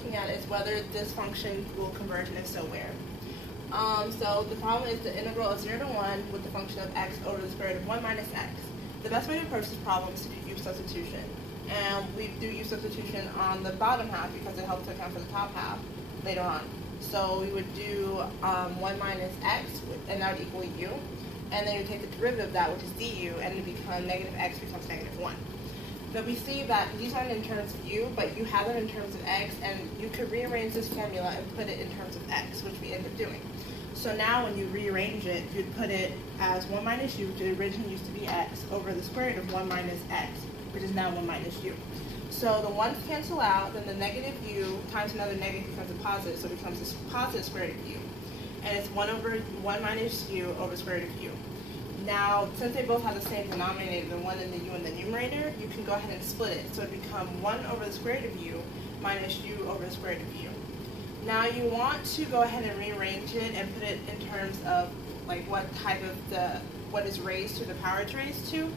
looking at is whether this function will converge, and if so, where. So the problem is the integral of 0 to 1 with the function of x over the square root of 1 minus x. The best way to approach this problem is to do u substitution. And we do u substitution on the bottom half because it helps to account for the top half later on. So we would do 1 minus x, and that would equal u. And then you take the derivative of that, which is du, and it becomes negative x becomes negative 1. But we see that these aren't in terms of u, but you have them in terms of x, and you could rearrange this formula and put it in terms of x, which we end up doing. So now when you rearrange it, you'd put it as 1 minus u, which originally used to be x, over the square root of 1 minus x, which is now 1 minus u. So the 1's cancel out, then the negative u times another negative becomes a positive, so it becomes a positive square root of u. And it's 1 over 1 minus u over square root of u. Now, since they both have the same denominator, the 1 in the u in the numerator, you can go ahead and split it. So it becomes 1 over the square root of u minus u over the square root of u. Now you want to go ahead and rearrange it and put it in terms of like what type of what is raised to the power it's raised to.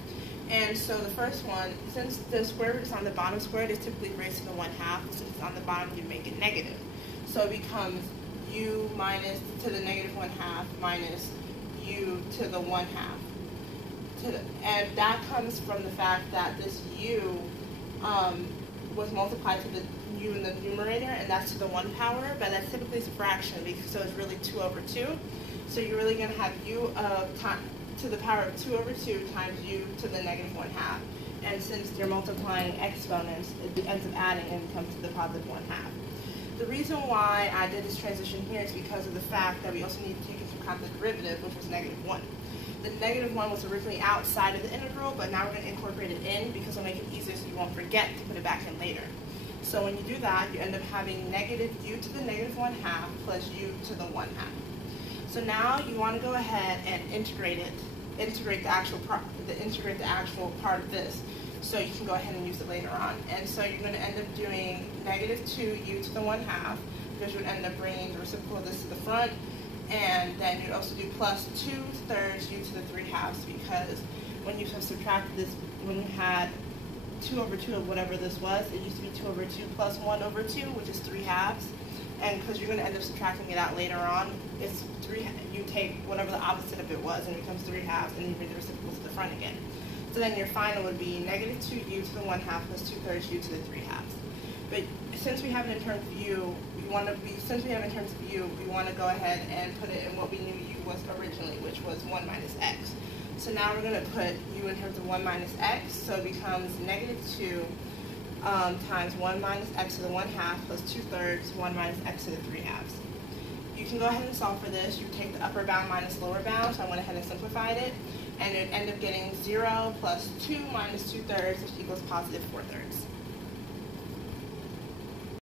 And so the first one, since the square root is on the bottom square, it's typically raised to the 1/2. Since it's on the bottom, you make it negative. So it becomes u minus to the negative 1/2 minus u to the 1/2. And that comes from the fact that this u was multiplied to the u in the numerator, and that's to the 1 power, but that's typically a fraction, so it's really 2 over 2. So you're really going to have u to the power of 2 over 2 times u to the negative 1/2. And since you're multiplying exponents, it ends up adding and comes to the positive 1/2. The reason why I did this transition here is because of the fact that we also need to take into account the derivative, which was negative 1. The negative 1 was originally outside of the integral, but now we're going to incorporate it in because it'll make it easier so you won't forget to put it back in later. So when you do that, you end up having negative u to the negative 1/2 plus u to the 1/2. So now you want to go ahead and integrate the actual part of this, so you can go ahead and use it later on. And so you're going to end up doing negative 2u to the 1/2, because you would end up bringing the reciprocal of this to the front, and then you'd also do plus 2/3 u to the 3/2, because when you have subtracted this, when you had 2 over 2 of whatever this was, it used to be 2 over 2 plus 1 over 2, which is 3/2. And because you're going to end up subtracting it out later on, it's you take whatever the opposite of it was, and it becomes 3/2, and you bring the reciprocal to the front again. So then your final would be negative 2u to the 1/2 plus 2/3 u to the 3/2. But since we have it in terms of u, we want to go ahead and put it in what we knew u was originally, which was 1 minus x. So now we're going to put u in terms of 1 minus x, so it becomes negative 2 times 1 minus x to the 1/2 plus 2/3 1 minus x to the 3/2. You can go ahead and solve for this. You take the upper bound minus lower bound, so I went ahead and simplified it, and it would end up getting 0 plus 2 minus 2/3, which equals positive 4/3.